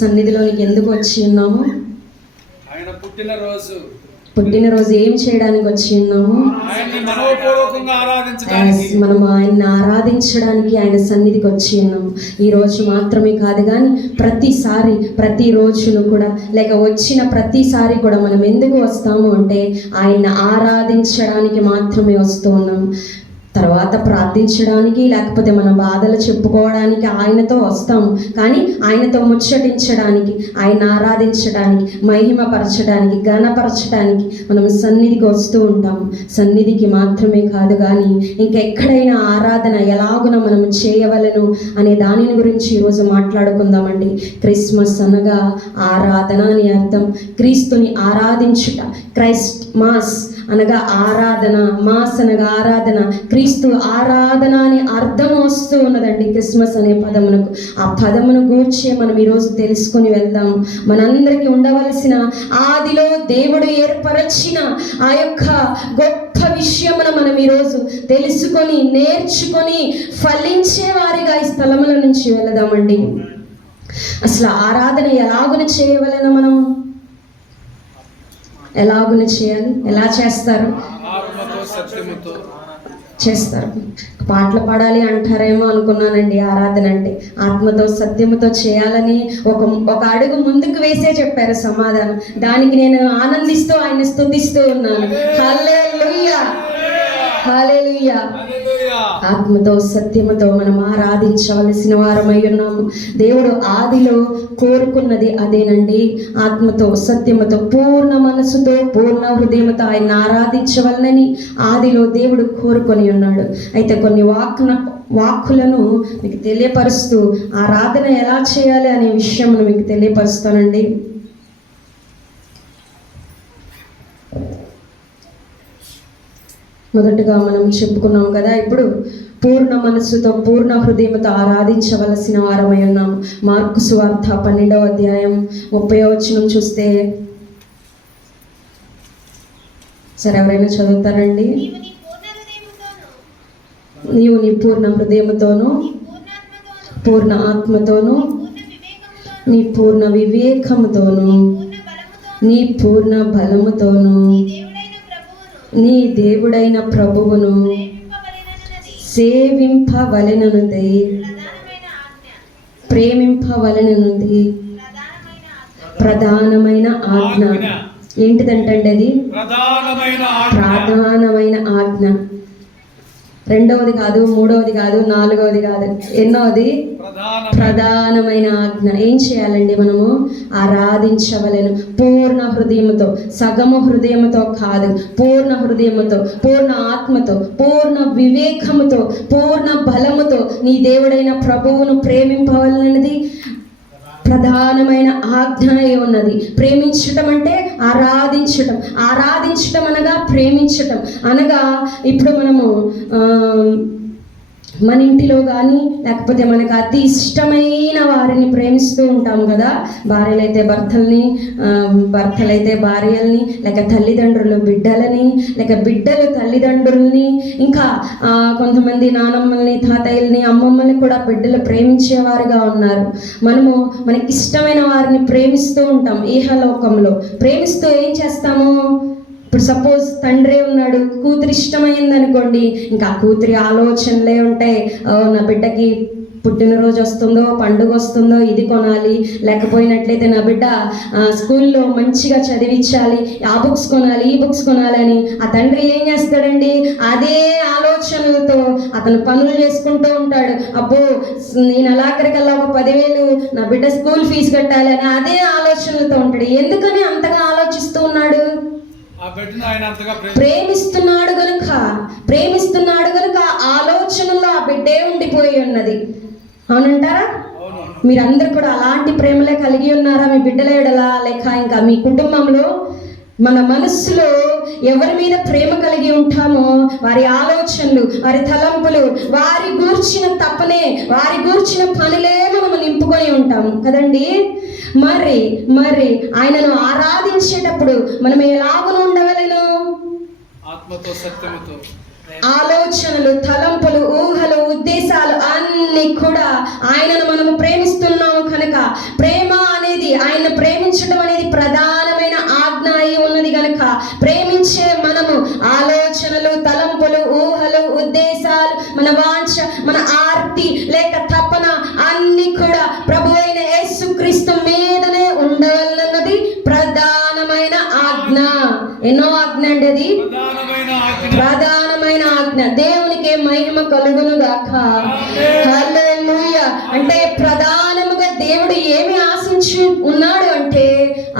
సన్నిధిలోనికి ఎందుకు వచ్చి ఉన్నాము? ఆయన పుట్టినరోజు ఏం చేయడానికి వచ్చి ఉన్నాము? మనం ఆయన్ని ఆరాధించడానికి ఆయన సన్నిధికి వచ్చి ఉన్నాము. ఈ రోజు మాత్రమే కాదు కానీ ప్రతిసారి, ప్రతి రోజును కూడా, లేక వచ్చిన ప్రతిసారి కూడా మనం ఎందుకు వస్తాము అంటే ఆయన్ని ఆరాధించడానికి మాత్రమే వస్తూ ఉన్నాము. తర్వాత ప్రార్థించడానికి, లేకపోతే మన బాధలు చెప్పుకోవడానికి ఆయనతో వస్తాము. కానీ ఆయనతో ముచ్చటించడానికి, ఆయన ఆరాధించడానికి, మహిమపరచడానికి, ఘనపరచడానికి మనం సన్నిధికి వస్తూ ఉంటాము. సన్నిధికి మాత్రమే కాదు కానీ ఇంకెక్కడైనా ఆరాధన ఎలాగున మనం చేయవలను అనే దానిని గురించి ఈరోజు మాట్లాడుకుందామండి. క్రిస్మస్ అనగా ఆరాధన అని అర్థం. క్రీస్తుని ఆరాధించుట, క్రైస్ట్ మాస్ అనగా ఆరాధన, మాస్ అనగా ఆరాధన, క్రీస్తు ఆరాధన అనే అర్థం వస్తూ ఉన్నదండి క్రిస్మస్ అనే పదమునకు. ఆ పదమును గూర్చే మనం ఈరోజు తెలుసుకొని వెళ్దాము. మనందరికీ ఉండవలసిన ఆదిలో దేవుడు ఏర్పరచిన ఆ యొక్క గొప్ప విషయమును మనం ఈరోజు తెలుసుకొని, నేర్చుకొని ఫలించే వారిగా ఈ స్థలముల నుంచి వెళదామండి. అసలు ఆరాధన ఎలాగున చేయవలన, మనం ఎలాగున చేయాలి, ఎలా చేస్తారు? పాటలు పాడాలి అంటారేమో అనుకున్నానండి. ఆరాధన అంటే ఆత్మతో సత్యముతో చేయాలని ఒక అడుగు ముందుకు వేసే చెప్పారు సమాధానం. దానికి నేను ఆనందిస్తూ ఆయన స్తుతిస్తూ ఉన్నాను. హల్లెలూయా, హల్లెలూయా. ఆత్మతో సత్యముతో మనం ఆరాధించవలసిన వారమై ఉన్నాము. దేవుడు ఆదిలో కోరుకున్నది అదేనండి. ఆత్మతో సత్యముతో పూర్ణ మనసుతో పూర్ణ హృదయంతో ఆయన ఆరాధించవలనని ఆదిలో దేవుడు కోరుకొని ఉన్నాడు. అయితే కొన్ని వాక్కులను మీకు తెలియపరుస్తూ ఆరాధన ఎలా చేయాలి అనే విషయం మీకు తెలియపరుస్తానండి. మొదటగా మనం చెప్పుకున్నాం కదా, ఇప్పుడు పూర్ణ మనస్సుతో పూర్ణ హృదయంతో ఆరాధించవలసిన వారమై ఉన్నాము. మార్కు సువార్త 12వ అధ్యాయం 30వ వచనం చూస్తే, సరే ఎవరైనా చదువుతారండి? నీవు నీ పూర్ణ హృదయముతోను, పూర్ణ ఆత్మతోను, నీ పూర్ణ వివేకముతోను, నీ పూర్ణ బలముతోను నీ దేవుడైన ప్రభువును సేవింపవలెననుది, ప్రేమింపవలెననుది ప్రధానమైన ఆజ్ఞ. ఏంటిదంటండి అది? ప్రధానమైన ఆజ్ఞ. రెండవది కాదు, మూడవది కాదు, నాలుగవది కాదు, ఎన్నోది? ప్రధానమైన ఆజ్ఞ. ఏం చేయాలండి? మనము ఆరాధించవలెను పూర్ణ హృదయముతో, సగము హృదయముతో కాదు, పూర్ణ హృదయముతో, పూర్ణ ఆత్మతో, పూర్ణ వివేకముతో, పూర్ణ బలముతో నీ దేవుడైన ప్రభువును ప్రేమింపవలనది ప్రధానమైన ఆజ్ఞ ఉన్నది. ప్రేమించటం అంటే ఆరాధించటం, ఆరాధించటం అనగా ప్రేమించటం అనగా, ఇప్పుడు మనము మన ఇంటిలో కానీ లేకపోతే మనకు అతి ఇష్టమైన వారిని ప్రేమిస్తూ ఉంటాం కదా. భార్యలైతే భర్తల్ని, భర్తలైతే భార్యల్ని, లేక తల్లిదండ్రులు బిడ్డలని, లేక బిడ్డలు తల్లిదండ్రుల్ని, ఇంకా కొంతమంది నానమ్మల్ని, తాతయ్యల్ని, అమ్మమ్మల్ని కూడా బిడ్డలు ప్రేమించేవారుగా ఉన్నారు. మనము మనకి ఇష్టమైన వారిని ప్రేమిస్తూ ఉంటాం. ఈహలోకంలో ప్రేమిస్తూ ఏం చేస్తాము? ఇప్పుడు సపోజ్ తండ్రి ఉన్నాడు, కూతురు ఇష్టమైంది అనుకోండి, ఇంకా కూతురి ఆలోచనలే ఉంటాయి. నా బిడ్డకి పుట్టినరోజు వస్తుందో, పండుగ వస్తుందో, ఇది కొనాలి, లేకపోయినట్లయితే నా బిడ్డ స్కూల్లో మంచిగా చదివించాలి, ఆ బుక్స్ కొనాలి, ఈ బుక్స్ కొనాలని ఆ తండ్రి ఏం చేస్తాడండి? అదే ఆలోచనలతో అతను పనులు చేసుకుంటూ ఉంటాడు. అబ్బో నేను అలాఖరికల్లా ఒక 10,000 నా బిడ్డ స్కూల్ ఫీజు కట్టాలి అని అదే ఆలోచనలతో ఉంటాడు. ఎందుకని అంతగా ఆలోచిస్తూ ఉన్నాడు? ప్రేమిస్తున్నాడు గనుక ఆలోచనలో ఆ బిడ్డే ఉండిపోయి ఉన్నది. అవునంటారా? మీరందరూ కూడా అలాంటి ప్రేమలే కలిగి ఉన్నారా మీ బిడ్డల ఎడల? లేక ఇంకా మీ కుటుంబంలో మన మనస్సులో ఎవరి మీద ప్రేమ కలిగి ఉంటామో వారి ఆలోచనలు, వారి తలంపులు, వారి గూర్చిన తపనే, వారి గూర్చిన పనులే మనము నింపుకొని ఉంటాము కదండి. మరి ఆయనను ఆరాధించేటప్పుడు మనం ఎలాగ ఉండవలెను? ఆత్మతో సత్యముతో. ఆలోచనలు, తలంపులు, ఊహలు, ఉద్దేశాలు అన్ని కూడా ఆయనను మనము ప్రేమిస్తున్నాము కనుక, ప్రేమ అనే యేసుక్రీస్తు మీదనే ఉండవలన్నది ప్రధానమైన ఆజ్ఞ. ఎన్నో ఆజ్ఞ అండి అది? ప్రధానమైన ఆజ్ఞ. దేవునికి మహిమ కలుగును గాక. హల్లెలూయా. అంటే ప్రధానముగా దేవుడు ఏమి ఆశించి ఉన్నాడు అంటే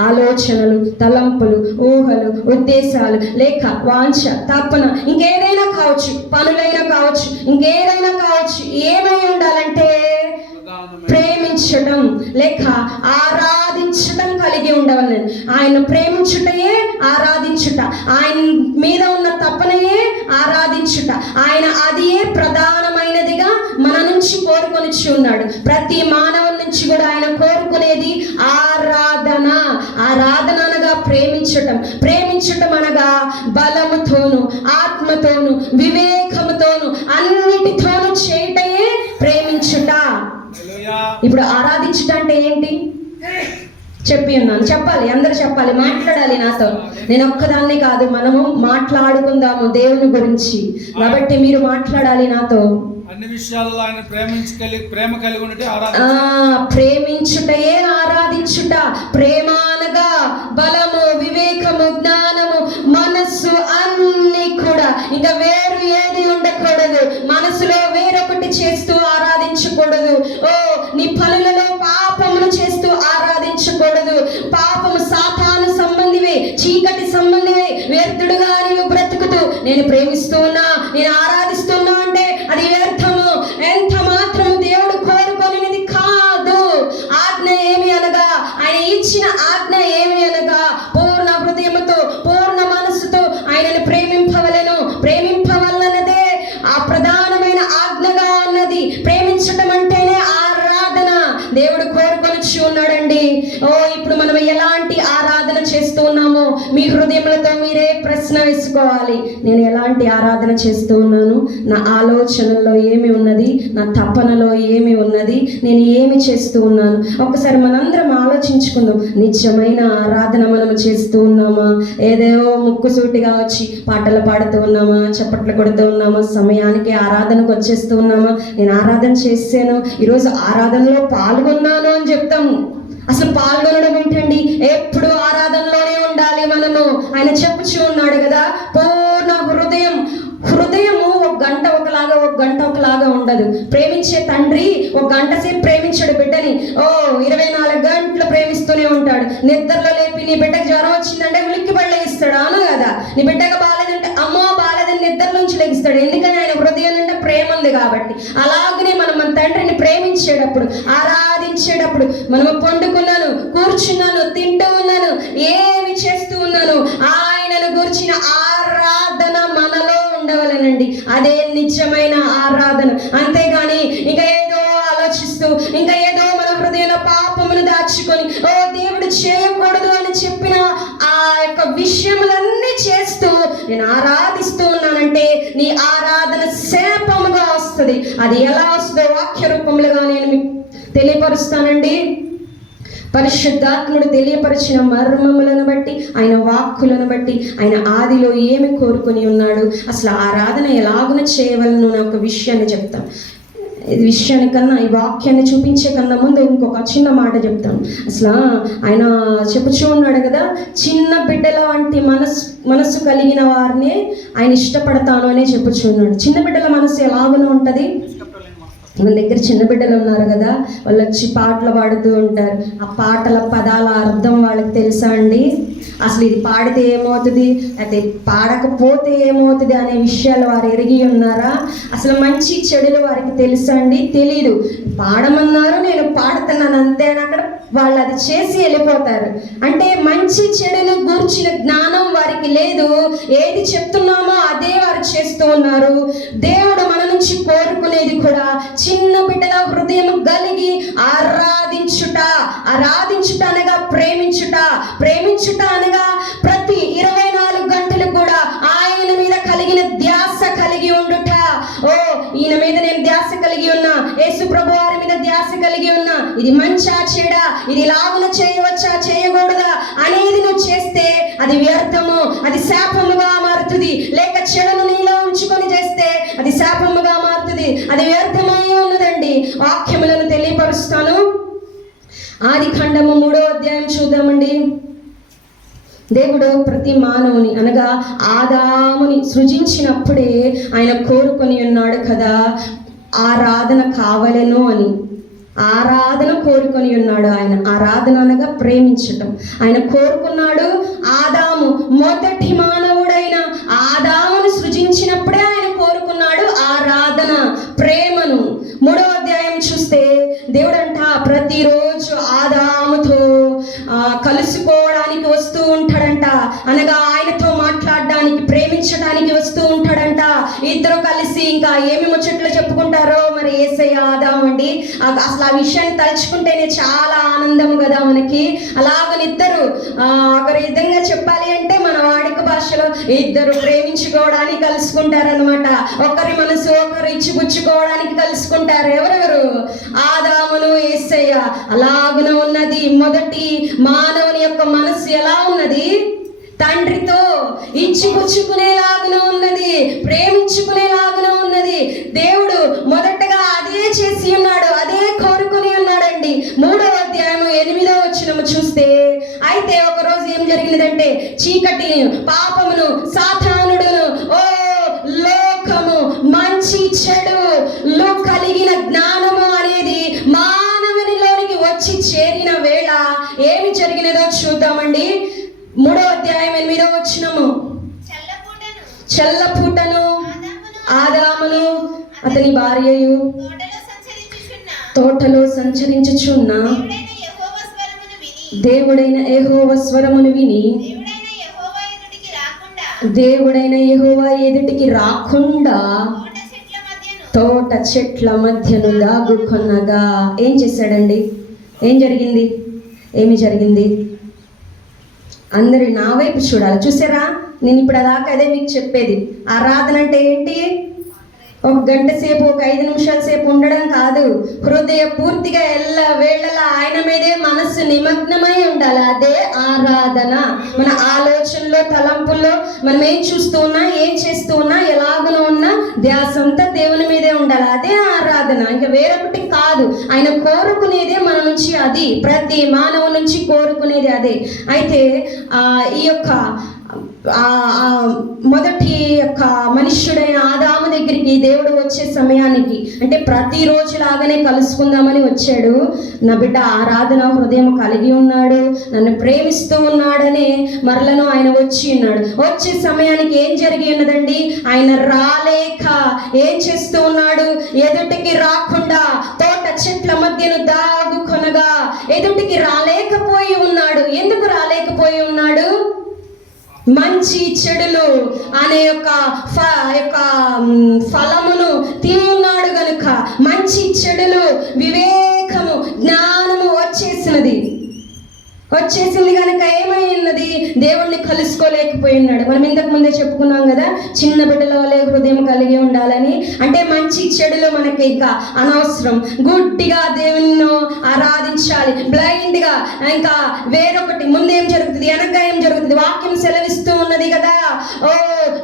ఆలోచనలు, తలంపులు, ఊహలు, ఉద్దేశాలు, లేక వాంఛ, తపన, ఇంకేదైనా కావచ్చు, పనులైనా కావచ్చు, ఇంకేదైనా కావచ్చు, ఏమై ఉండాలంటే ప్రేమించడం లేక ఆరాధించడం కలిగి ఉండవాలని. ఆయన ప్రేమించుటయే ఆరాధించుట, ఆయన మీద ఉన్న తపనయే ఆరాధించుట. ఆయన అదే ప్రధానమైనదిగా మన నుంచి కోరుకొని ఉన్నాడు. ప్రతి మానవుల నుంచి కూడా ఆయన కోరుకునేది ఆరాధన. ఆరాధన అనగా ప్రేమించటం. ప్రేమించటం అనగా బలముతోను, ఆత్మతోను, వివేకముతోను, అన్నిటితోను చేయటయే ప్రేమించుట. ఇప్పుడు ఆరాధించుట అంటే ఏంటి చెప్పి ఉన్నాను. చెప్పాలి, అందరు చెప్పాలి, మాట్లాడాలి నాతో. నేను ఒక్కదాన్ని కాదు, మనము మాట్లాడుకుందాము దేవుని గురించి. కాబట్టి మీరు మాట్లాడాలి నాతో. అన్ని విషయాలలో ఆయన ప్రేమ కలిగి ఉంటే ప్రేమించుటయే ఆరాధించుట. ప్రేమ అనగా బలము, వివేకము, జ్ఞానము, మనస్సు, అన్ని కూడా. ఇంకా వేరు ఏది ఉండకూడదు. మనసులో వేరొకటి చేస్తూ ఆరాధించకూడదు. ఓ నీ పనులలో పాపములు చేస్తూ ఆరాధించకూడదు. పాపము సాతాను సంబంధివే, చీకటి సంబంధివే. వ్యర్థుడుగా నీవు బ్రతుకుతూ నేను ప్రేమిస్తూ ఉన్నా, నేను ఆరాధిస్తున్నా అంటే అది వ్యర్థము. ఎంత మాత్రము దేవుడు కోరుకొనిది కాదు. ఆజ్ఞ ఏమి అనగా, ఆయన ఇచ్చిన ఆజ్ఞ ఏమి అనగా పూర్ణ హృదయముతో, పూర్ణ మనస్సుతో ఆయనను ప్రేమింపవలెను. ప్రేమింపవలనదే ఆ ప్రధానమైన ఆజ్ఞగా ఉన్నది. ప్రేమించటం అంటేనే ఆరాధన. దేవుడు కోరుకొని ఉన్నాడండి. ఇప్పుడు మనం ఎలాంటి ఆరాధన చేస్తూ ఉన్నామో మీ హృదయములతో మీరే ప్రశ్న వేసుకోవాలి. నేను ఎలాంటి ఆరాధన చేస్తూ ఉన్నాను? నా ఆలోచనల్లో ఏమి ఉన్నది? నా తపనలో ఏమి ఉన్నది? నేను ఏమి చేస్తూ ఉన్నాను? ఒకసారి మనందరం ఆలోచించుకుందాం. నిజమైన ఆరాధన మనం చేస్తూ ఉన్నామా? ఏదో ముక్కుసూటిగా వచ్చి పాటలు పాడుతూ ఉన్నామా? చప్పట్లు కొడుతూ ఉన్నామా? సమయానికి ఆరాధనకు వచ్చేస్తూ ఉన్నామా? నేను ఆరాధన చేశాను, ఈరోజు ఆరాధనలో పాల్గొన్నాను అని చెప్తాము. అసలు పాల్గొనడం ఏంటండి? ఎప్పుడు ఆరాధనలోనే ఉండాలి మనము. ఆయన చెప్పుచూ ఉన్నాడు కదా, పూర్ణ హృదయము ఒక గంట ఒకలాగా, ఒక గంట ఒకలాగా ఉండదు. ప్రేమించే తండ్రి ఒక గంట సేపు ప్రేమించాడు బిడ్డని. 24 గంటలు ప్రేమిస్తూనే ఉంటాడు. నిద్రలో లేపి నీ బిడ్డకు జ్వరం వచ్చిందంటే ఉలిక్కి పడలేస్తాడు, అవును కదా? నీ బిడ్డకు బాలేదంటే అమ్మో బాలేదని నిద్ర నుంచి లెగిస్తాడు. ఎందుకని? ఆయన హృదయం అంటే ప్రేమ ఉంది కాబట్టి. అలాగనే మనం మన తండ్రిని ప్రేమించేటప్పుడు, ఆరాధించేటప్పుడు, మనము పండుకున్నాను, కూర్చున్నాను, తింటూ ఉన్నాను, ఏమి చేస్తూ ఉన్నాను, ఆయనను గురించిన ఆరాధన మనలో ఉండవలనండి. అదే నిజమైన ఆరాధన. అంతేగాని ఇంకా ఏదో ఆలోచిస్తూ, ఇంకా ఏదో మన హృదయంలో పాపమును దాచుకొని దేవుడు చేయకూడదు అని చెప్పిన ఆ యొక్క విషయములన్నీ చేస్తూ నేను ఆరాధిస్తూ ఉన్నానంటే నీ ఆరాధన శాపముగా వస్తుంది. అది ఎలా వస్తుందో వాక్య రూపములుగా నేను మీకు తెలియపరుస్తానండి. పరిశుద్ధాత్ముడు తెలియపరిచిన మర్మములను బట్టి, ఆయన వాక్కులను బట్టి, ఆయన ఆదిలో ఏమి కోరుకొని ఉన్నాడు, అసలు ఆరాధన ఎలాగున చేయవలను అనే ఒక విషయాన్ని చెప్తాం. ఈ విషయానికన్నా, ఈ వాక్యాన్ని చూపించే కన్నా ముందు ఇంకొక చిన్న మాట చెప్తాను. అసలు ఆయన చెప్పుచూ ఉన్నాడు కదా, చిన్న బిడ్డల వంటి మనస్సు కలిగిన వారిని ఆయన ఇష్టపడతాను అనే చెప్పుచూ ఉన్నాడు. చిన్న బిడ్డల మనసు ఎలాగనో ఉంటుంది. మన దగ్గర చిన్న బిడ్డలు ఉన్నారు కదా, వాళ్ళు వచ్చి పాటలు పాడుతూ ఉంటారు. ఆ పాటల పదాల అర్థం వాళ్ళకి తెలుసా అండి? అసలు ఇది పాడితే ఏమవుతుంది, అయితే పాడకపోతే ఏమవుతుంది అనే విషయాలు వారు ఎరిగి ఉన్నారా? అసలు మంచి చెడులు వారికి తెలుసా అండి? తెలీదు. పాడమన్నారు, నేను పాడుతున్నాను అంతే అని అక్కడ వాళ్ళు అది చేసి వెళ్ళిపోతారు. అంటే మంచి చెడులు గూర్చిన జ్ఞానం వారికి లేదు. ఏది చెప్తున్నామో అదే వారు చేస్తూ ఉన్నారు. దేవుడు మన నుంచి కోరుకునేది కూడా చిన్న బిడ్డల హృదయం కలిగి ఆరాధించుట. ఆరాధించుట అనగా ప్రేమించుట. ప్రేమించుట అనగా ప్రతి 24 గంటలు కూడా ఆయన మీద కలిగిన ధ్యాస కలిగి ఉండుట. ఈయన మీద నేను ధ్యాస కలిగి ఉన్నా, యేసు ప్రభు వారి మీద ధ్యాస కలిగి ఉన్నా, ఇది మంచా చెడా, ఇది లాగున చేయవచ్చా చేయకూడదా అనేది నువ్వు చేస్తే అది వ్యర్థము, అది శాపముగా మారుతుంది. లేక చెడును నీలో ఉంచుకొని చేస్తే అది శాపముగా మారుతుంది, అది వ్యర్థమై ఉన్నదండి. వాక్యములను తెలియపరుస్తాను. ఆదికాండము 3వ అధ్యాయం చూద్దామండి. దేవుడు ప్రతి మానవుని అనగా ఆదాముని సృజించినప్పుడే ఆయన కోరుకొని ఉన్నాడు కదా, ఆరాధన కావలెను అని. ఆరాధన కోరుకొని ఉన్నాడు ఆయన. ఆరాధన అనగా ప్రేమించటం. ఆయన కోరుకున్నాడు. ఆదాము మొదటి మానవుడైన ఆదామును సృజించినప్పుడే ఆయన కోరుకున్నాడు ఆరాధన, ప్రేమను. 3వ అధ్యాయం చూస్తే దేవుడంట ప్రతిరోజు ఆదాముతో కలుసుకోవడానికి వస్తూ ఉంటాడంట. అనగా ఆయనతో మాట్లాడడానికి, ప్రేమించడానికి వస్తూ ఉంటాడంట. ఇద్దరు కలిసి ఇంకా ఏమి ముచ్చట్లు చెప్పుకుంటారో మరి యేసయ్య ఆదాము అండి. అసలు ఆ విషయాన్ని తలుచుకుంటేనే చాలా ఆనందము కదా మనకి. అలాగనిద్దరు ఒకరి విధంగా చెప్పాలి అంటే మన వాడుక భాషలో ఇద్దరు ప్రేమించుకోవడానికి కలుసుకుంటారనమాట. ఒకరి మనసు ఒకరు ఇచ్చిపుచ్చుకోవడానికి కలుసుకుంటారు. ఎవరెవరు? ఆదామును యేసయ్య. అలాగున ఉన్నది మొదటి మానవుని యొక్క మనసు. ఎలా ఉన్నది? తండ్రితో ఇచ్చిపుచ్చుకునేలాగున ఉన్నది, ప్రేమించుకునేలాగున ఉన్నది. దేవుడు మొదటగా అదే చేసి ఉన్నాడు, అదే కోరుకుని ఉన్నాడండి. 3వ అధ్యాయం 8వ వచనము చూస్తే, అయితే ఒకరోజు ఏం జరిగినదంటే చీకటిని, పాపమును, సాతానుడును, ఓ లోకము, మంచి చెడులు కలిగిన జ్ఞానము అనేది మానవునిలోనికి వచ్చి చేరిన వేళ ఏమి జరిగినదో చూద్దామండి. 3వ అధ్యాయం 8వ వచనము. చల్లపూటను ఆదామును అతని భార్యయు తోటలో సంచరించుచున్న దేవుడైన యెహోవా స్వరమును విని దేవుడైన యెహోవా ఎదుటికి రాకుండా తోట చెట్ల మధ్యను దాగుకొనగా ఏం చేశాడండి? ఏం జరిగింది? ఏమి జరిగింది? అందరూ నా వైపు చూడాలి. చూసారా? నేను ఇప్పుడు దాకా అదే మీకు చెప్పేది. ఆరాధన అంటే ఏంటి? ఒక గంట సేపు, ఒక 5 నిమిషాల సేపు ఉండడం కాదు. హృదయ పూర్తిగా వేళలా ఆయన మీదే మనస్సు నిమగ్నమై ఉండాలి. అదే ఆరాధన. మన ఆలోచనలో, తలంపుల్లో మనం ఏం చూస్తూ ఉన్నా, ఏం చేస్తూ ఉన్నా, ఎలాగన ఉన్నా ధ్యాస అంతా దేవుని మీదే ఉండాలి. అదే ఆరాధన, ఇంకా వేరొకటి కాదు. ఆయన కోరుకునేదే మన నుంచి అది. ప్రతి మానవు నుంచి కోరుకునేది అదే. అయితే ఈ యొక్క మొదటి యొక్క మనుష్యుడైన ఆదాము దగ్గరికి దేవుడు వచ్చే సమయానికి, అంటే ప్రతిరోజు లాగానే కలుసుకుందామని వచ్చాడు. నా బిడ్డ ఆరాధన హృదయం కలిగి ఉన్నాడు, నన్ను ప్రేమిస్తూ ఉన్నాడనే మరలను ఆయన వచ్చి ఉన్నాడు. వచ్చే సమయానికి ఏం జరిగి ఉన్నదండి? ఆయన రాలేక ఏం చేస్తూ ఉన్నాడు? ఎదుటికి రాకుండా తోట చెట్ల మధ్యను దాగుకొనగా ఎదుటికి రాలేకపోయి ఉన్నాడు. ఎందుకు రాలేకపోయి ఉన్నాడు? మంచి చెడులు అనే యొక్క ఫలమును తిని ఉన్నాడు గనుక మంచి చెడులు, వివేకము, జ్ఞానము వచ్చేసింది కనుక ఏమై ఉన్నది? దేవుణ్ణి కలుసుకోలేకపోయి ఉన్నాడు. మనం ఇంతకు ముందే చెప్పుకున్నాం కదా, చిన్న బిడ్డల వలె హృదయం కలిగి ఉండాలని. అంటే మంచి చెడులు మనకి ఇంకా అనవసరం. గుడ్డిగా దేవుణ్ణి ఆరాధించాలి, బ్లైండ్గా. ఇంకా వేరొకటి ముందేం జరుగుతుంది, వెనక ఏం జరుగుతుంది? వాక్యం సెలవిస్తూ ఉన్నది కదా, ఓ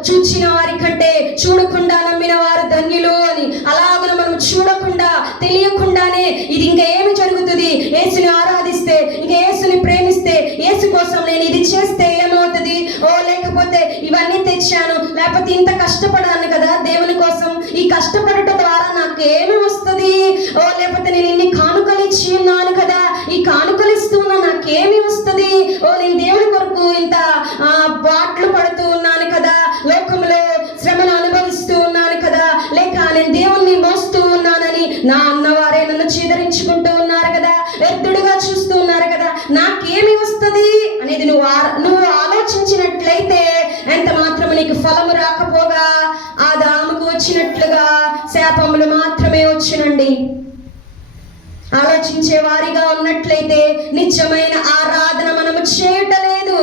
చూచిన వారి కంటే చూడకుండా నమ్మిన వారు ధన్యులు అని. అలాగన మనం చూడకుండా, తెలియకుండానే ఇది ఇంకా ఏమి జరుగుతుంది? యేసుని ఆరాధిస్తే, ఇంకా యేసుని ప్రేమిస్తే, యేసు కోసం నేను ఇది చేస్తే ఏమవుతుంది? ఓ లేకపోతే ఇవన్నీ తెచ్చాను, లేకపోతే ఇంత కష్టపడాను కదా దేవుని కోసం, ఈ కష్టపడటం ద్వారా నాకు ఏమి వస్తుంది? ఓ లేకపోతే నేను ఇన్ని కానుకలు ఇచ్చి ఉన్నాను కదా, ఈ కానుకలు ఇస్తున్నా నాకేమి వస్తుంది? ఓ నేను దేవుని కొరకు ఇంత బాట్లు పడుతూ ఉన్నాను కదా, లోకంలో శ్రమను అనుభవిస్తూ ఉన్నాను కదా, లేక నేను దేవుణ్ణి మోస్తూ ఉన్నానని నా అన్నవారే నన్ను చీదరించుకుంటూ ఉన్నారు కదా, వ్యర్థుడుగా చూస్తూ ఉన్నారు కదా, నాకేమి వస్తుంది అనేది నువ్వు ఆలోచించినట్లయితే ఎంత మాత్రము నీకు ఫలము రాకపోగా ఆదాముకు వచ్చినట్లుగా శాపములు మాత్రమే వచ్చినండి. ఆలోచించే వారిగా ఉన్నట్లయితే నిజమైన ఆరాధన మనము చేయటలేదు.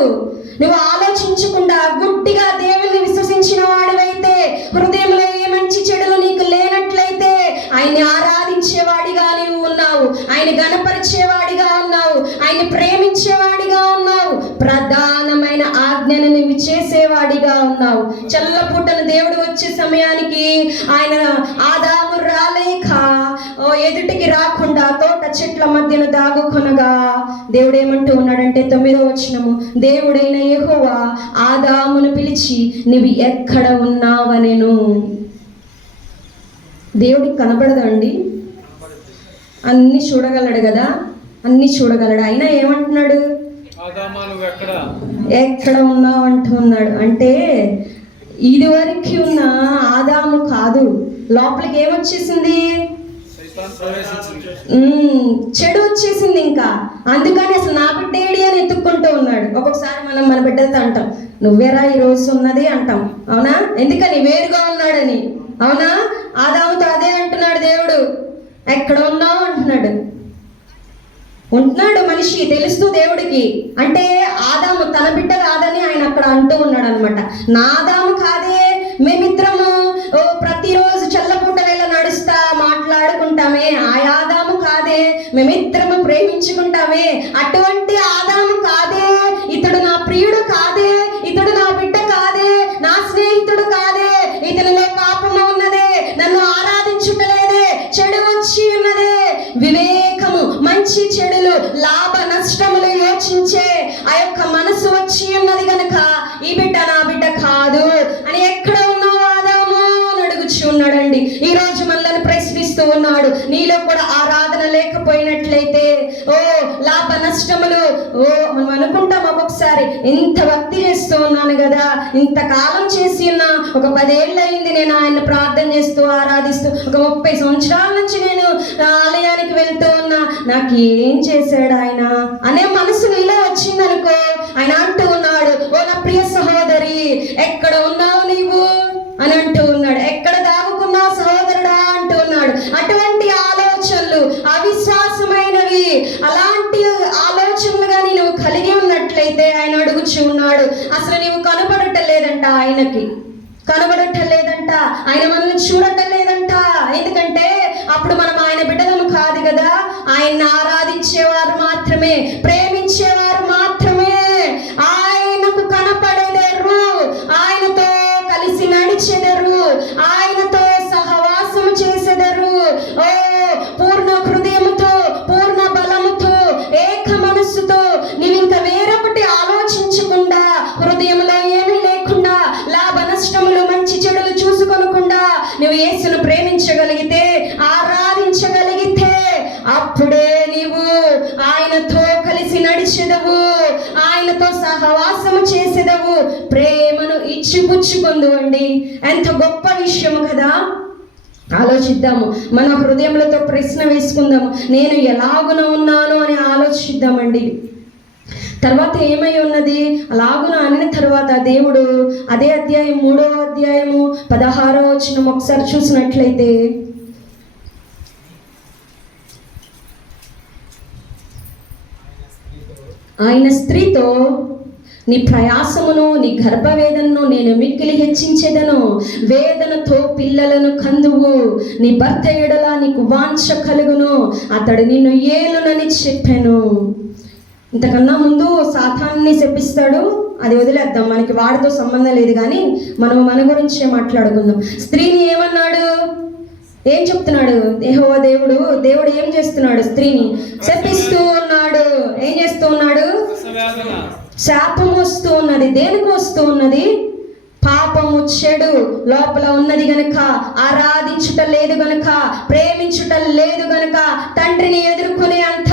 నువ్వు ఆలోచించకుండా గుడ్డిగా దేవుని విశ్వసించిన వాడివైతే, హృదయంలో ఏ మంచి చెడులు నీకు లేనట్లయితే, ఆయన్ని ఆరాధించేవాడిగా నువ్వు ఉన్నావు, ఆయన గణపరిచేవాడిగా ఉన్నావు, ఆయన ప్రేమించేవాడిగా ఉన్నావు, ప్రధానమైన ఆజ్ఞను నువ్వు చేసేవాడిగా ఉన్నావు. చల్లపుట్టను దేవుడు వచ్చే సమయానికి ఆయన ఆదాము రాలేక, ఓ ఎదుటికి రాకుండా తోట చెట్ల మధ్యన దాగుకొనగా దేవుడు ఏమంటూ ఉన్నాడంటే 9వ వచనము, దేవుడైన యెహోవా ఆదామును పిలిచి నీవు ఎక్కడ ఉన్నావనెను. దేవుడికి కనపడదండి, అన్ని చూడగలడు కదా, అన్ని చూడగలడు. అయినా ఏమంటున్నాడు, ఎక్కడ ఉన్నావు అంటూ ఉన్నాడు. అంటే ఇదివరకు ఉన్న ఆదాము కాదు, లోపలికి ఏమొచ్చేసింది, చెడు వచ్చేసింది. ఇంకా అందుకని అసలు నా బిడ్డ ఏడి అని ఎత్తుక్కుంటూ ఉన్నాడు. ఒక్కొక్కసారి మనం మన బిడ్డలతో అంటాం, నువ్వేరా ఈ రోజు ఉన్నది అంటాం, అవునా? ఎందుకని, వేరుగా ఉన్నాడని, అవునా? ఆదాముతో అదే అంటున్నాడు దేవుడు, ఎక్కడ ఉన్నావు అంటున్నాడు. ఉంటున్నాడు మనిషి, తెలుస్తూ దేవుడికి. అంటే ఆదాము తన బిడ్డ కాదని ఆయన అక్కడ అంటూ ఉన్నాడు అనమాట. నా ఆదాము కాదే, మేమిద్దరము ప్రతిరోజు చల్లపూట వేళ నడుస్తా మాట్లాడుకుంటామే, ఆ ఆదాము కాదే, మేమిద్దరము ప్రేమించుకుంటామే, అటువంటి ఆదాము కాదే, ఇతడు నా ప్రియుడు కాదే, ఇతడు నా బిడ్డ కాదే, నా స్నేహితుడు కాదే, ఇతనిలో పాపము ఉన్నదే, నన్ను ఆరాధించుటలేదే, చెడు వచ్చి ఉన్నదే. వివేకము, మంచి చెడులు, లాభ నష్టములు యోచించే ఆ యొక్క మనసు వచ్చి ఉన్నది గనుక ఈ బిడ్డ నా బిడ్డ కాదు అని ఎక్కడ ఉన్నావు ఆదాము అని అడుగుచు ఉన్నాడండి. ఈ రోజు మనల్ని ప్రశ్నిస్తూ ఉన్నాడు. నీలో కూడా ఆరాధన లేకపోయినట్లయితే లాభ నష్టములు మనం అనుకుంటాం ఒక్కొక్కసారి, ఇంత భక్తి చేస్తూ ఉన్నాను కదా, ఇంతకాలం చేసి ఉన్నా, ఒక 10 ఏళ్ళు అయింది నేను ఆయన ప్రార్థన చేస్తూ ఆరాధిస్తూ, ఒక 30 సంవత్సరాల నుంచి నేను ఆలయానికి వెళ్తూ ఉన్నా, నాకు ఏం చేశాడు ఆయన అనే మనసు నీలో వచ్చిందనుకో, ఆయన అంటూ ఉన్నాడు, ఓ నా ప్రియ సహోదరి ఎక్కడ ఉన్నావు నీవు అని అంటూ ఉన్నాడు. ఎక్కడ దాగుకున్నావు సహోదరుడా అంటూ ఉన్నాడు. అటువంటి ఆలోచనలు అవిశ్వాసమైనవి, అలాంటి ఆలోచనలుగా నువ్వు కలిగి ఉన్నట్లయితే ఆయన అడుగుచు ఉన్నాడు. అసలు నీవు కనబడటం లేదంట, ఆయనకి కనబడటం లేదంట, ఆయన మనల్ని చూడటం లేదంట. ఎందుకంటే అప్పుడు మనం ఆయన బిడ్డలను కాదు కదా, ఆయన్ని ఆరాధించేవారు మాత్రమే, ప్రేమించేవారు మాత్రమే ఆయనకు కనపడేదారు, ఆయనతో కలిసి నడిచెదరు, ఆయనతో సహవాసము చేసెదరు. పూర్ణ హృదయముతో, పూర్ణ బలముతో, ఏక మనస్సుతో, నీవు ఇంకా వేరొకటి ఆలోచించకుండా, హృదయంలో ఏమీ లేకుండా, లాభ నష్టములు మంచి చెడులు చూసుకొనకుండా నువ్వు యేసును ప్రేమించగలిగితే, ఆరాధించగలిగితే, అప్పుడే నీవు ఆయనతో కలిసి నడిచెదవు, ఆయనతో సహవాసము చేసేదవు, ప్రేమను ఇచ్చిపుచ్చుకుందువండి. ఎంత గొప్ప విషయము కదా. ఆలోచిద్దాము, మన హృదయములతో ప్రశ్న వేసుకుందాము, నేను ఎలాగున ఉన్నాను అని ఆలోచిద్దామండి. తర్వాత ఏమై ఉన్నది, అలాగున అనిన తర్వాత దేవుడు అదే అధ్యాయం 3వ అధ్యాయము 16వ వచనం ఒకసారి చూసినట్లయితే, ఆయన స్త్రీతో నీ ప్రయాసమును నీ గర్భవేదనను నేను మిక్కిలి హెచ్చించేదను, వేదనతో పిల్లలను కందువు, నీ భర్త ఎడల నీకు వాంఛ కలుగును, అతడు నిన్ను ఏలునని చెప్పాను. ఇంతకన్నా ముందు సాతాన్ని శపిస్తాడు, అది వదిలేద్దాం, మనకి వాడితో సంబంధం లేదు. కానీ మనం మన గురించే మాట్లాడుకుందాం. స్త్రీని ఏమన్నాడు, ఏం చెప్తున్నాడు యెహోవా దేవుడు ఏం చేస్తున్నాడు, స్త్రీని శపిస్తూ ఉన్నాడు. ఏం చేస్తూ ఉన్నాడు, శాపం వస్తూ ఉన్నది. దేనికి వస్తూ ఉన్నది, పాపము చెడు లోపల ఉన్నది గనుక, ఆరాధించుట లేదు గనుక, ప్రేమించుట లేదు గనుక, తండ్రిని ఎదుర్కొనే అంత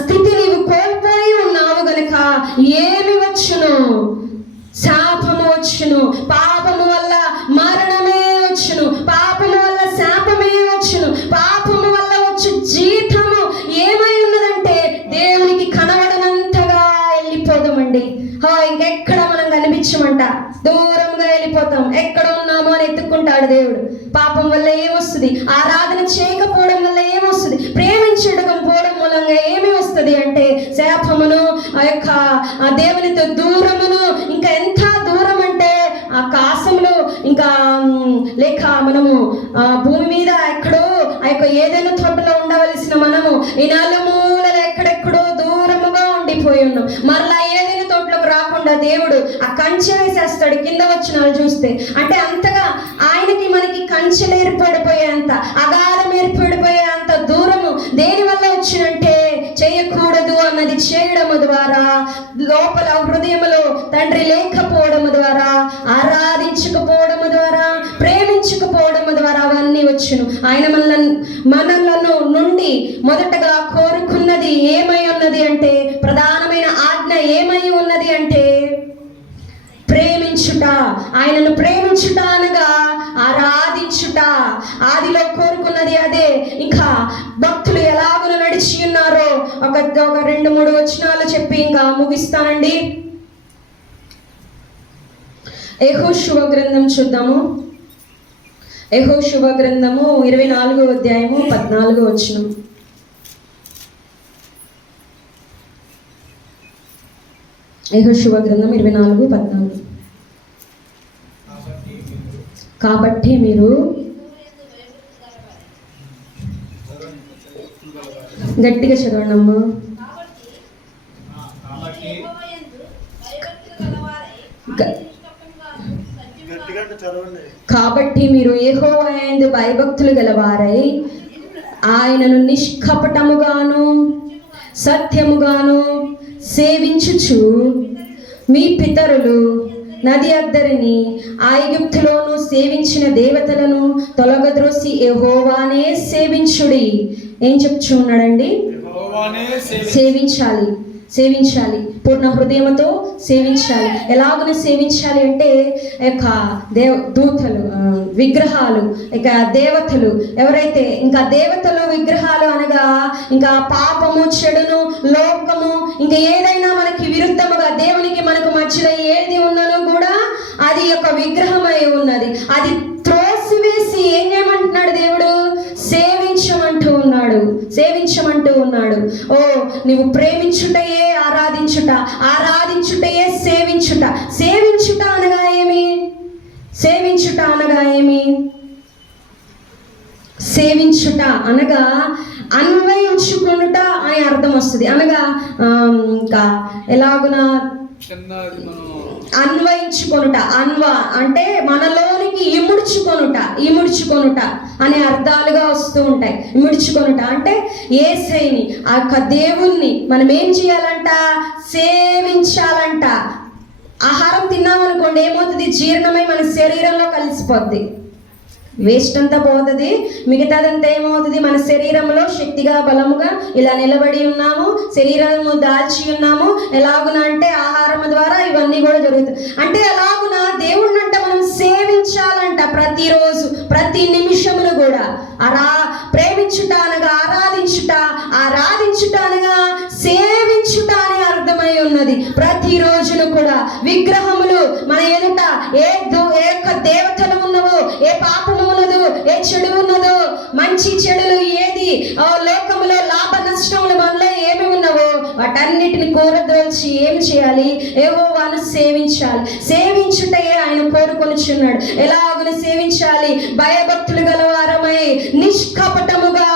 స్థితి నీవు కోల్పోయి ఉన్నావు గనుక ఏమి వచ్చును, శాపము వచ్చును. పాపము వల్ల మరణమే వచ్చును, పాపము వల్ల శాపమే వచ్చును. పాపము వల్ల వచ్చు జీతము ఏమై ఉన్నదంటే దేవునికి కనబడనంతగా వెళ్ళిపోదామండి. ఇంకెక్కడ మనం కనిపించమంట, దూరంగా వెళ్ళిపోతాం. ఎక్కడ ఉన్నామో అని ఎత్తుక్కుంటాడు దేవుడు. పాపం వల్ల ఏమొస్తుంది, ఆరాధన చేయకపోవడం వల్ల ఏమొస్తుంది, ప్రేమించడం పోవడం మూలంగా ఏమి వస్తుంది అంటే శాపమును, ఆ యొక్క దేవునితో దూరమును. ఇంకా ఎంత దూరం అంటే ఆకాశంలో ఇంకా లేక మనము భూమి మీద ఎక్కడో ఆ యొక్క ఏదైనా తోటలో ఉండవలసిన మనము ఈ నలుమూలలు ఎక్కడెక్కడో దూరముగా ఉండిపోయి ఉన్నాం. మరలా ఏదైనా తోటలోకి రాకుండా లేకుండా దేవుడు ఆ కంచె వేసేస్తాడు. కింద వచనాలు చూస్తే అంటే అంతగా ఆయనకి మనకి కంచెలు ఏర్పడిపోయేంత, అగాధం ఏర్పడిపోయేంత దూరము దేని వల్ల వచ్చినంటే చేయకూడదు అన్నది చేయడము ద్వారా, లోపల హృదయంలో తండ్రి లేకపోవడము ద్వారా, ఆరాధించకపోవడము ద్వారా, ప్రేమించకపోవడము ద్వారా అవన్నీ వచ్చును. ఆయన మనలను నుండి మొదటగా కోరుకున్నది ఏమై ఉన్నది అంటే, ప్రధానమైన ఆజ్ఞ ఏమై ఉన్నది అంటే ప్రేమించుట. ఆయనను ప్రేమించుట అనగా ఆరాధించుట. ఆదిలో కోరుకున్నది అదే. ఇంకా భక్తులు ఎలాగో నడిచి ఉన్నారో ఒక 2-3 వచనాలు చెప్పి ఇంకా ముగిస్తానండి. యెహోషువ గ్రంథం చూద్దాము. యెహోషువ గ్రంథము 24వ అధ్యాయము 14వ వచనం. యెహోషువ గ్రంథం 24:14. కాబట్టి మీరు గట్టిగా చదవండమ్మా. కాబట్టి మీరు యెహోవా యందు భయభక్తులు గలవారై ఆయనను నిష్కపటముగాను సత్యముగాను సేవించుచు మీ పితరులు నది అద్దరిని ఐగుప్తులోను సేవించిన దేవతలను తొలగద్రోసి యెహోవానే సేవించుడి. ఏం చెప్తూ ఉన్నాడండి? సేవించాలి పూర్ణ హృదయంతో సేవించాలి. ఎలాగనే సేవించాలి అంటే దూతలు, విగ్రహాలు, ఇక దేవతలు ఎవరైతే, ఇంకా దేవతలు విగ్రహాలు అనగా ఇంకా పాపము, చెడును, లోకము, ఇంకా ఏదైనా మనకి విరుద్ధముగా దేవునికి మనకు మధ్యలో ఏది ఉన్నదో కూడా అది ఒక విగ్రహమై ఉన్నది. అది త్రోసివేసి ఏం చేయమంటున్నాడు దేవుడు? సేవించమంటూ ఉన్నాడు. ఓ నువ్వు ప్రేమించుటయే ఆరాధించుట, ఆరాధించుటయే సేవించుట. సేవించుట అనగా ఏమి? సేవించుట అనగా అన్వయించుకొనుట అని అర్థం వస్తుంది. అనగా ఇంకా ఎలాగున అన్వయించుకొనుట, అంటే మనలోనికి ఇముడ్చుకొనుట అనే అర్థాలుగా వస్తూ ఉంటాయి. ఇముడ్చుకొనుట అంటే యేసయ్యని, ఆ యొక్క దేవుణ్ణి మనం ఏం చేయాలంట? సేవించాలంట. ఆహారం తిన్నామనుకోండి ఏమవుతుంది? జీర్ణమై మన శరీరంలో కలిసిపోద్ది, వేస్ట్ అంతా పోతుంది. మిగతాదంతా ఏమవుతుంది? మన శరీరంలో శక్తిగా బలముగా ఇలా నిలబడి ఉన్నాము, శరీరము దాల్చి ఉన్నాము. ఎలాగున అంటే ఆహారము ద్వారా ఇవన్నీ కూడా జరుగుతాయి. అంటే ఎలాగున దేవుణ్ణంట మనం సేవించాలంట ప్రతిరోజు, ప్రతి నిమిషమును కూడా. ప్రేమించుట అనగా ఆరాధించుట అనగా సేవించుట అని అర్థమై ఉన్నది. ప్రతిరోజును కూడా విగ్రహములు మన ఎదుట ఏ దేవతలు ఉన్నవో, ఏ పాపము ఉన్నదో, ఏ చెడు ఉన్నదో, మంచి చెడులు ఏది లోకములో లాభ నష్టములు మనలో ఏమి ఉన్నవో వాటన్నిటిని కూరదోల్చి ఏం చేయాలి? యెహోవాను సేవించాలి. సేవించుటయే ఆయన కోరుకొనిచున్నాడు. ఎలాగున సేవించాలి? భయభక్తులు గలవారమై నిష్కపటముగా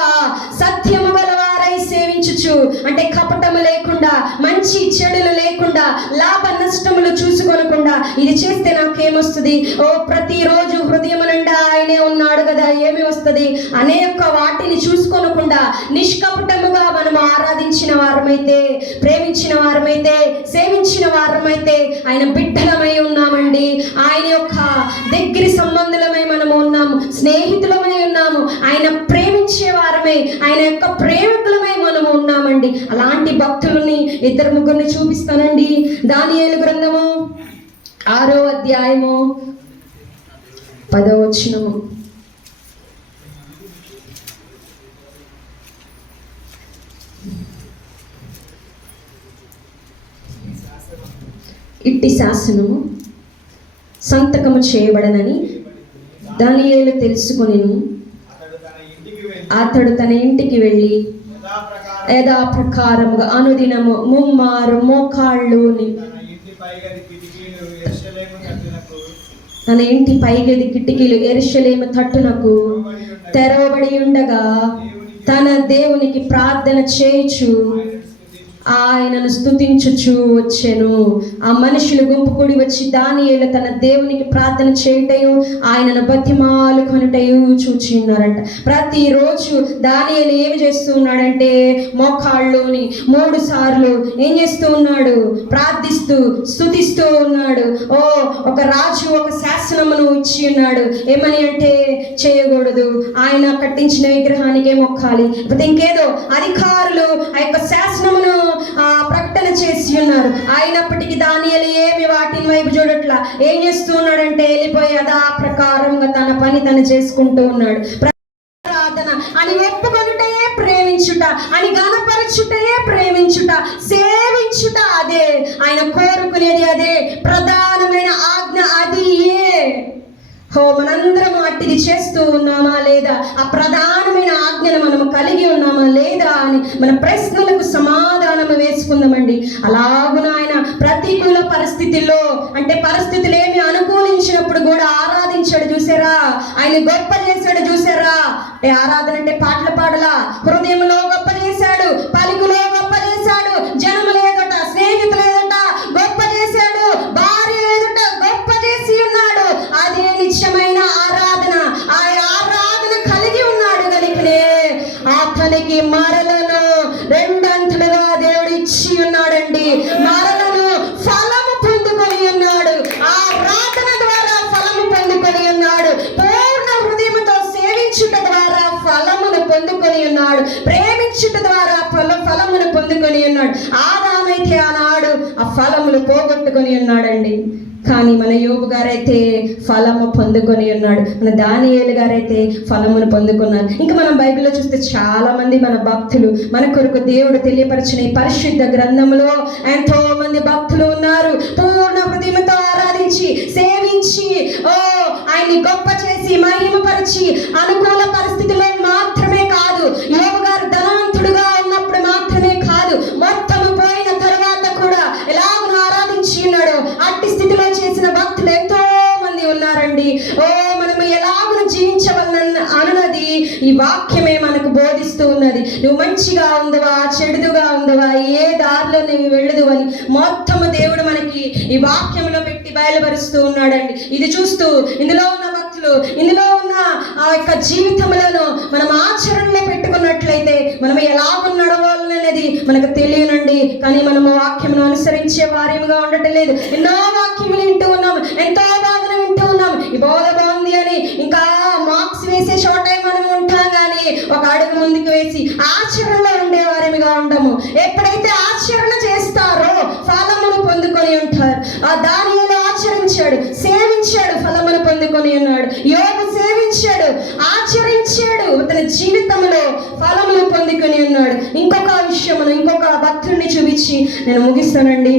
సత్యము గలవారై సేవించుచు. అంటే కపటము లేకుండా, మంచి చెడులు లేకుండా, లాభ నష్టములు చూసుకోనకుండా ఇది చేస్తే నాకేమొస్తుంది? ప్రతిరోజు హృదయం నిండా ఆయనే ఉన్నాడు కదా, ఏమి వస్తుంది? అనేక వాటిని చూసుకోనకుండా నిష్కపటముగా మనం ఆరాధించిన వారమైతే, ప్రేమించిన వారమైతే, సేవించిన వారమైతే ఆయన బిడ్డలమై ఉన్నామండి. ఆయన యొక్క దగ్గర సంబంధులమై మనము ఉన్నాము, స్నేహితులమై ఉన్నాము, ఆయన ప్రేమించే వారమై, ఆయన యొక్క ప్రేమికులమై మనము ఉన్నామండి. అలాంటి భక్తులని 2-3 చూపిస్తానండి. దానియేలు గ్రంథము 6వ అధ్యాయము 10వ వచనము. ఇట్టి శాసనము సంతకము చేయబడనని దానియేలు తెలుసుకొనెను. అతడు తన ఇంటికి వెళ్ళి యథాప్రకారముగా అనుదినము 3 మోకాళ్ళు తన ఇంటి పైగది కిటికీలు యెరూషలేము తట్టునకు తెరవబడి ఉండగా తన దేవునికి ప్రార్థన చేయుచు ఆయనను స్తుతించుచు వచ్చెను. ఆ మనుషులు గుంపు కూడి వచ్చి దానియేలు తన దేవునికి ప్రార్థన చేయటయు ఆయనను బతిమాలు కొనుటయు చూచి ఉన్నారంట. ప్రతిరోజు దానియేలు ఏమి చేస్తూ ఉన్నాడంటే మోకాళ్ళుని 3 సార్లు ఏం చేస్తూ ఉన్నాడు? ప్రార్థిస్తూ స్తుతిస్తూ ఉన్నాడు. ఒక రాజు ఒక శాసనమును ఇచ్చి ఉన్నాడు. ఏమని అంటే చేయకూడదు, ఆయన కట్టించిన విగ్రహానికే మొక్కాలి, లేకపోతే ఇంకేదో అధికారులు ఆ యొక్క శాసనమును ప్రకటన చేసి ఉన్నారు. అయినప్పటికీ దానియేలు ఏమి వాటిని వైపు చూడట్లా. ఏం చేస్తూ ఉన్నాడంటే వెళ్ళిపోయి అదా ప్రకారంగా తన పని తను చేసుకుంటూ ఉన్నాడు. ప్రార్థన అని ఒప్పుకొనుటయే ప్రేమించుట, అని గణపరచుటయే ప్రేమించుట, సేవించుట అదే ఆయన కోరుకునేది, అదే ప్రధానమైన ఆజ్ఞ. అది మనందరము అట్టిది చేస్తూ ఉన్నామా లేదా? ఆ ప్రధానమైన ఆజ్ఞను మనము కలిగి ఉన్నామా లేదా అని మన ప్రశ్నలకు సమాధానం వేసుకుందామండి. అలాగున ఆయన ప్రతికూల పరిస్థితుల్లో, అంటే పరిస్థితులు ఏమి అనుకూలించినప్పుడు కూడా ఆరాధించాడు చూసారా? ఆయన గొప్ప చేశాడు చూసారా? అంటే ఆరాధన అంటే పాటలు పాడలా, హృదయంలో గొప్ప చేశాడు, పలుకులో గొప్ప చేశాడు, జనములు ఎదుట, స్నేహితులు ఎదుట గొప్ప చేశాడు, భార్య ఎదుట గొప్ప చేసి ఉన్నాడు. అదే నిత్యమైన ఆరాధన. ఆ ఆరాధన కలిగి ఉన్నాడు కనుకనే అతనికి మరలను 2 అంతలుగా దేవుడు ఇచ్చి ఉన్నాడండి. మరలను ఫలము పొందుకొని ఉన్నాడు. ఆ ప్రార్థన ద్వారా ఫలము పొందుకొని ఉన్నాడు. పూర్ణ హృదయంతో సేవించుట ద్వారా ఫలమును పొందుకొని ఉన్నాడు. ప్రేమించుట ద్వారా ఫలమును పొందుకొని ఉన్నాడు. ఆదామైతే ఆనాడు ఆ ఫలములు పోగొట్టుకొని ఉన్నాడండి. కానీ మన యోబు గారైతే ఫలము పొందుకొని ఉన్నాడు. మన దానియేలు గారైతే ఫలమును పొందుకున్నారు. ఇంకా మనం బైబిల్లో చూస్తే చాలా మంది మన భక్తులు, మన కొరకు దేవుడు తెలియపరిచిన ఈ పరిశుద్ధ గ్రంథంలో ఎంతో మంది భక్తులు ఉన్నారు. పూర్ణ హృదయంతో ఆరాధించి సేవించి ఆయన్ని గొప్ప చేసి మహిమపరిచి అనుకూల పరిస్థితుల్లో మాత్రమే కాదు, యోబు గారు ధనవంతుడుగా ఉన్నప్పుడు మాత్రమే కాదు, మొత్తము పోయిన తర్వాత కూడా ఎలాగో ఆరాధించి ఉన్నాడు. అట్టి స్థితిలో చేసిన భక్తులు ఎంతో మంది ఉన్నారండి. మనము ఎలాగో జీవించవలన అన్నది ఈ వాక్యమే మనకు బోధిస్తూ ఉన్నది. నువ్వు మంచిగా ఉందవా, చెడుగా ఉందవా, ఏ దారిలో నువ్వు వెళ్ళదు అని మొత్తము దేవుడు మనకి ఈ వాక్యంలో పెట్టి బయలుపరుస్తూ ఉన్నాడండి. ఇది చూస్తూ ఇందులో ఉన్న భక్తులు, ఇందులో ఉన్న ఆ యొక్క జీవితంలో మనం ఆచరణలో పెట్టుకున్నట్లయితే మనం ఎలా నడవాలనేది మనకు తెలియనండి. కానీ మనము వాక్యమును అనుసరించే వార్యముగా ఉండటం లేదు. ఎన్నో వాక్యములు వింటూ ఉన్నాం, ఎంతో బాధలు వింటూ ఉన్నాం. ఈ బోధ బాగుంది అని ఇంకా మార్క్స్ వేసే చోటే మనం ఉంటాం, కానీ ఒక అడుగు ముందుకు వేసి ఆచరణలో ఉండే వారిగా ఉండము. ఎప్పుడైతే ఆచరణ చేస్తారో ఫలమును పొందుకొని ఉంటారు. ఆ దానియేలు ఆచరించాడు, సేవించాడు, ఫలమును పొందుకొని ఉన్నాడు. యోబు సేవించాడు, ఆచరించాడు, తన జీవితంలో ఫలమును పొందుకొని ఉన్నాడు. ఇంకొక విషయమును, ఇంకొక భక్తుడిని చూపించి నేను ముగిస్తానండి.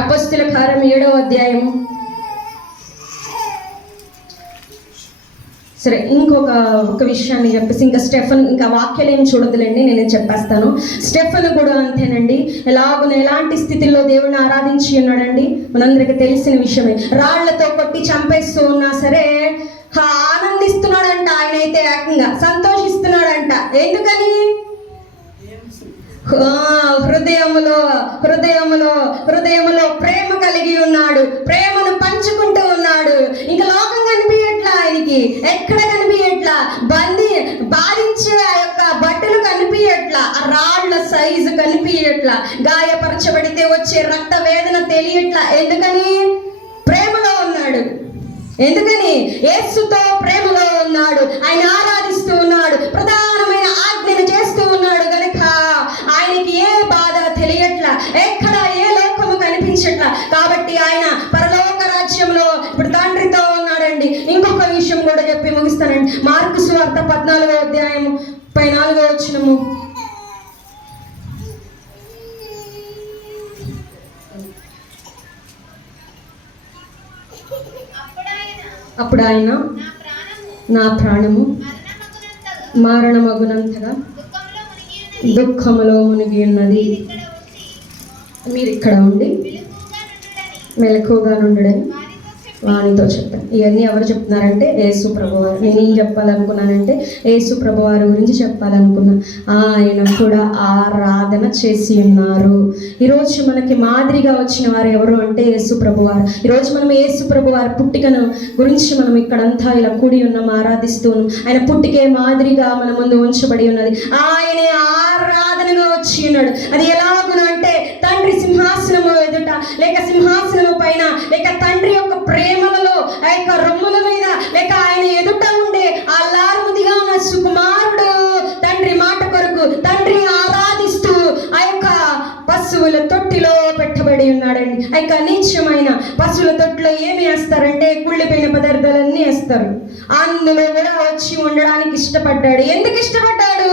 అపొస్తలుల కార్యం 7వ అధ్యాయము. సరే, ఇంకొక విషయాన్ని చెప్పేసి ఇంకా స్టెఫన్, ఇంకా వాక్యాలు ఏం చూడదులేండి, నేను చెప్పేస్తాను. స్టెఫన్ కూడా అంతేనండి. ఎలాంటి స్థితిలో దేవుడిని ఆరాధించి ఉన్నాడండి, మనందరికీ తెలిసిన విషయమే. రాళ్లతో కొట్టి చంపేస్తూ ఉన్నా సరే ఆనందిస్తున్నాడంట. ఆయన అయితే ఏకంగా సంతోషిస్తున్నాడంట. ఎందుకని? హృదయములో ప్రేమ కలిగి ఉన్నాడు, ప్రేమను పంచుకుంటూ ఉన్నాడు. ఇంకా లోకం కనిపించట్లా ఆయనకి, ఎక్కడ కనిపించట్లా, బాధించే ఆ యొక్క బట్టలు కనిపించట్లా, ఆ రాళ్ల సైజు కనిపించట్లా, గాయపరచబడితే వచ్చే రక్త వేదన తెలియట్లా. ఎందుకని? ప్రేమలో ఉన్నాడు. ఎందుకని? యేసుతో ప్రేమలో ఉన్నాడు. ఆయన ఆరాధిస్తూ ఉన్నాడు, ప్రధానమైన ఆజ్ఞను చేస్తూ ఉన్నాడు గనుక ఆయనకి ఏ బాధ తెలియట్లా, ఎక్కడ ఏ లోకము కనిపించట్లా. కాబట్టి ఆయన పరలోక రాజ్యంలో ఇప్పుడు తండ్రితో ఉన్నాడండి. ఇంకొక విషయం కూడా చెప్పి ముగిస్తానండి. మార్కు సువార్త 14వ అధ్యాయము 4వ వచనము. అప్పుడు ఆయన నా ప్రాణము మరణమగునంతగా దుఃఖములో మునిగి ఉన్నది, మీరు ఇక్కడ ఉండి మెలకువగా నుండని వానితో చెప్పాను. ఇవన్నీ ఎవరు చెప్తున్నారంటే యేసు ప్రభువారు. నేనేం చెప్పాలనుకున్నానంటే యేసు ప్రభువారి గురించి చెప్పాలనుకున్నా. ఆయన కూడా ఆరాధన చేసి ఉన్నారు. ఈరోజు మనకి మాదిరిగా వచ్చిన వారు ఎవరు అంటే యేసు ప్రభువారు. ఈరోజు మనం యేసు ప్రభువారి పుట్టికను గురించి మనం ఇక్కడంతా ఇలా కూడి ఉన్నాం, ఆరాధిస్తూ ఉన్నాం. ఆయన పుట్టికే మాదిరిగా మన ముందు ఉంచబడి ఉన్నది. ఆయనే ఆరాధనగా వచ్చి ఉన్నాడు. అది ఎలాగున అంటే తండ్రి సింహాసనము ఎదుట, లేక సింహాసనము పైన, లేక తండ్రి యొక్క ప్రేమలలో ఆ యొక్క రొమ్ముల మీద, లేక ఆయన ఎదుట ఉండే ఆ లారుముదిగా ఉన్న సుకుమారుడు తండ్రి మాట కొరకు తండ్రి ఆరాధిస్తూ ఆ యొక్క పశువుల తొట్టిలో పెట్టబడి ఉన్నాడండి. ఆ యొక్క నీచమైన పశువుల తొట్టిలో ఏమి వేస్తారంటే కుళ్ళిపోయిన పదార్థాలన్నీ వేస్తారు. అందులో కూడా వచ్చి ఉండడానికి ఇష్టపడ్డాడు. ఎందుకు ఇష్టపడ్డాడు?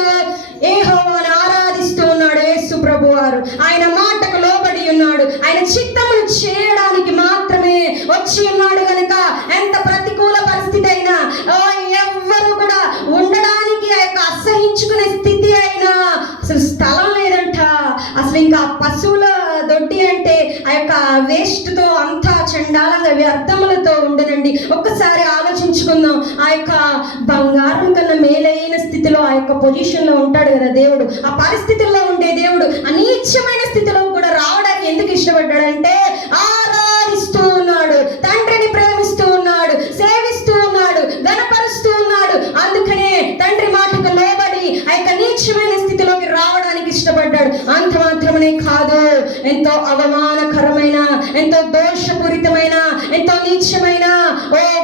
యెహోవాను ఆరాధిస్తూ ఉన్నాడు యేసు ప్రభువారు. ఆయన మాటకు లోబడి ఉన్నాడు. ఆయన చిత్తమును చేయడానికి మాత్రమే వచ్చి ఉన్నాడు కనుక ఎంత ప్రతికూల పరిస్థితి అయినా, ఎవ్వరు కూడా ఉండడానికి ఆ యొక్క అసహించుకునే స్థితి అయినా అసలు స్థలం లేదంట. అసలు ఇంకా పశువుల దొడ్డి అంటే ఆ యొక్క వేస్ట్తో అంతా చండాలంగా వ్యర్థములతో ఉండదండి. ఒక్కసారి ఆలోచించుకుందాం. ఆ యొక్క బంగారం కన్నా మేలైన స్థితిలో ఆ యొక్క పొజిషన్లో ఉంటాడు కదా దేవుడు. ఆ పరిస్థితుల్లో ఉండే దేవుడు అనీచమైన స్థితిలో కూడా రావడానికి ఎందుకు ఇష్టపడ్డాడంటే ఆరాధిస్తూ ఉన్నాడు, తండ్రిని ప్రేమిస్తూ ఉన్నాడు, సేవిస్తూ ఉన్నాడు, ఘనపరుస్తూ ఉన్నాడు. అందుకనే తండ్రి మాటకు లోబడి ఆ యొక్క నీచమైన స్థితిలోకి రావడానికి ఇష్టపడ్డాడు. అంత మాత్రమే కాదు, ఎంతో అవమానకరమైన, ఎంతో దోషపూరితమైన, ఎంతో నీచమైన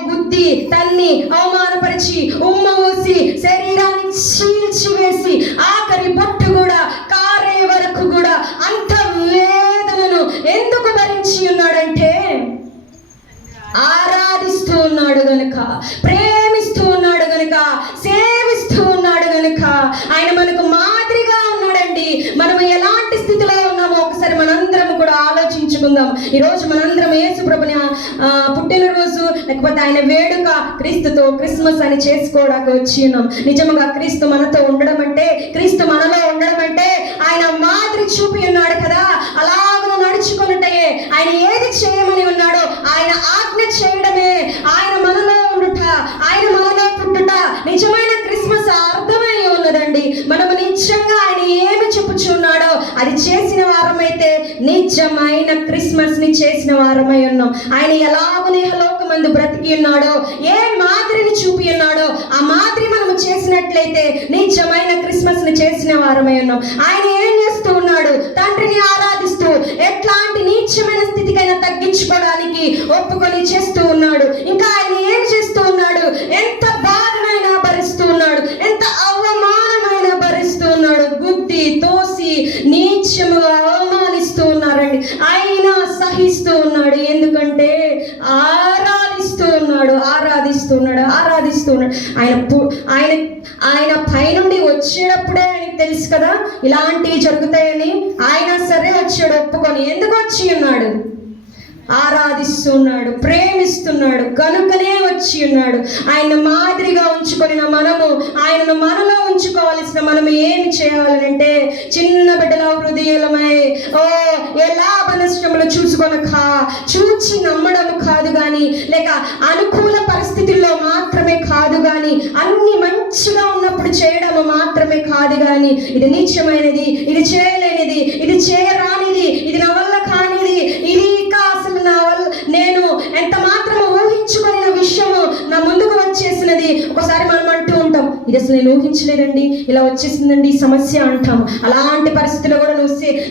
బుద్ధి తన్ని అవమానపరిచి ఉమ్మ ఊసి శరీరాన్ని చీల్చివేసి ఆఖరి బొట్టు కూడా కారే వరకు కూడా అంత వేదనను ఎందుకు భరించి ఉన్నాడంటే ఆరాధిస్తూ ఉన్నాడు గనుక, ప్రేమిస్తూ ఉన్నాడు గనుక, సేవిస్తూ ఉన్నాడు గనుక. ఆయన మనకు మాదిరిగా ఉన్నాడండి. మనం ఎలాంటి స్థితిలో ఉన్నామో ఒకసారి మనందరం కూడా ఆలోచించుకుందాం. ఈరోజు మనందరం యేసు ప్రభుని పుట్టినరోజు లేకపోతే ఆయన వేడుక క్రీస్తుతో క్రిస్మస్ అని చేసుకోవడానికి వచ్చి ఉన్నాం. నిజంగా క్రీస్తు మనతో ఉండడం అంటే, క్రీస్తు మనలో ఉండడం అంటే ఆయన మాదిరి చూపి ఉన్నాడు కదా. అలాగ నడుచుకున్నట్టే ఆయన ఏది చేయమని ఉన్నాడో ఆయన ఆజ్ఞ చేయడమే, ఆయన మనలో ఉండుట, ఆయన మనలో పుట్టుట నిజమైన క్రిస్మస్ అర్థమై ఉన్నదండి. మనము నిజంగా ఆయన ఏమి చెప్పుచున్నాడో అది చేసిన వారమైతే నిజమైన క్రిస్మస్ ని చేసిన వారమై ఉన్నాం. ఆయన ఎలాగో నేహలోకమందు బ్రతికి ఉన్నాడో, ఏ మాదిరిని చూపి ఉన్నాడో ఆ మాదిరి మనము చేసినట్లయితే నిజమైన క్రిస్మస్ ని చేసిన వారమై ఉన్నాం. ఆయన ఏం చేస్తూ ఉన్నాడు? తండ్రిని ఆరాధిస్తూ ఎట్లాంటి నీచమైన స్థితికైనా తగ్గించుకోవడానికి ఒప్పుకొని చేస్తూ ఉన్నాడు. ఇంకా ఆయన ఏం చేస్తూ ఉన్నాడు? ఎంత బాధనైనా భరిస్తూ ఉన్నాడు, ఎంత అవమానమైన భరిస్తూ ఉన్నాడు. గుద్ది తోసి నీచముగా అవమానిస్తూ ఉన్నారండి, ఆయన సహిస్తూ ఉన్నాడు. ఎందుకంటే ఆరాధిస్తూ ఉన్నాడు, ఆరాధిస్తూ ఉన్నాడు, ఆరాధిస్తూ ఉన్నాడు. ఆయన పైనుండి వచ్చేటప్పుడే ఆయనకు తెలుసు కదా ఇలాంటివి జరుగుతాయని. ఆయన సరే వచ్చాడు ఒప్పుకొని. ఎందుకు వచ్చి ఉన్నాడు? ఆరాధిస్తున్నాడు, ప్రేమిస్తున్నాడు కనుకనే వచ్చి ఉన్నాడు. ఆయన మాదిరిగా ఉంచుకొని మనము ఆయనను మనలో ఉంచుకోవాల్సిన మనము ఏమి చేయాలంటే చిన్న బిడ్డల హృదయమై ఎలా నష్టములు చూసుకొనక చూచి నమ్మడము కాదు కానీ, లేక అనుకూల పరిస్థితుల్లో మాత్రమే కాదు కానీ, అన్ని మంచిగా ఉన్నప్పుడు చేయడము మాత్రమే కాదు కానీ, ఇది నీచమైనది, ఇది చేయలేనిది, ఇది చేయరానిది, ఇది నా వల్ల కానిది, ఇది అసలు నా వల్ల నేను ఎంత మాత్రము ఊహించుకున్న విషయము నా ముందుకు వచ్చేసినది. ఒకసారి మనం అంటూ ఉంటాం, ఇది అసలు నేను ఊహించలేదండి, ఇలా వచ్చేసిందండి ఈ సమస్య అంటాం. అలాంటి పరిస్థితుల్లో కూడా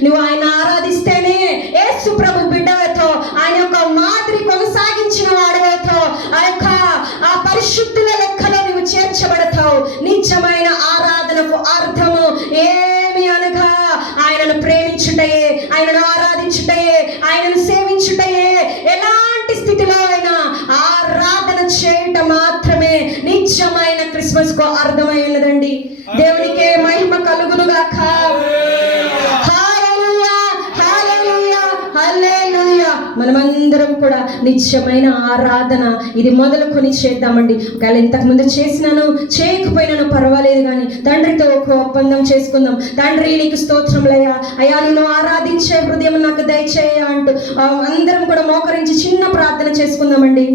నువ్వు ఆయన ఆరాధిస్తేనే యేసు ప్రభు బిడ్డలతో ఆయన యొక్క మాదిరి కొనసాగించిన వాడవతో ఆ పరిశుద్ధుల లెక్కలో నువ్వు చేర్చబడతావు. నిజమైన ఆరాధనకు అర్థము ఏమి అనగా ఆయనను ప్రేమించుటయే, ఆయనను ఆరాధించుటయే, ఆయనను సేవించుటయే. ఎలాంటి స్థితిలో అయినా ఆరాధన చేయట మాత్రమే నిజమైన క్రిస్మస్ కు అర్థమై ఉన్నదండి. దేవునికే మహిమ కలుగును గాక. హల్లెలూయా, హల్లెలూయా, హల్లెలూయా. మనమందరం కూడా నిత్యమైన ఆరాధన ఇది మొదలుకొని చేద్దామండి. ఒకవేళ ఇంతకుముందు చేసినాను చేయకపోయినాను పర్వాలేదు, కానీ తండ్రితో ఒక ఒప్పందం చేసుకుందాం. తండ్రి నీకు స్తోత్రములయ్యా, అయ్యా నిన్ను ఆరాధించే హృదయం నాకు దయచేయ అంటూ అందరం కూడా మోకరించి చిన్న ప్రార్థన చేసుకుందామండి.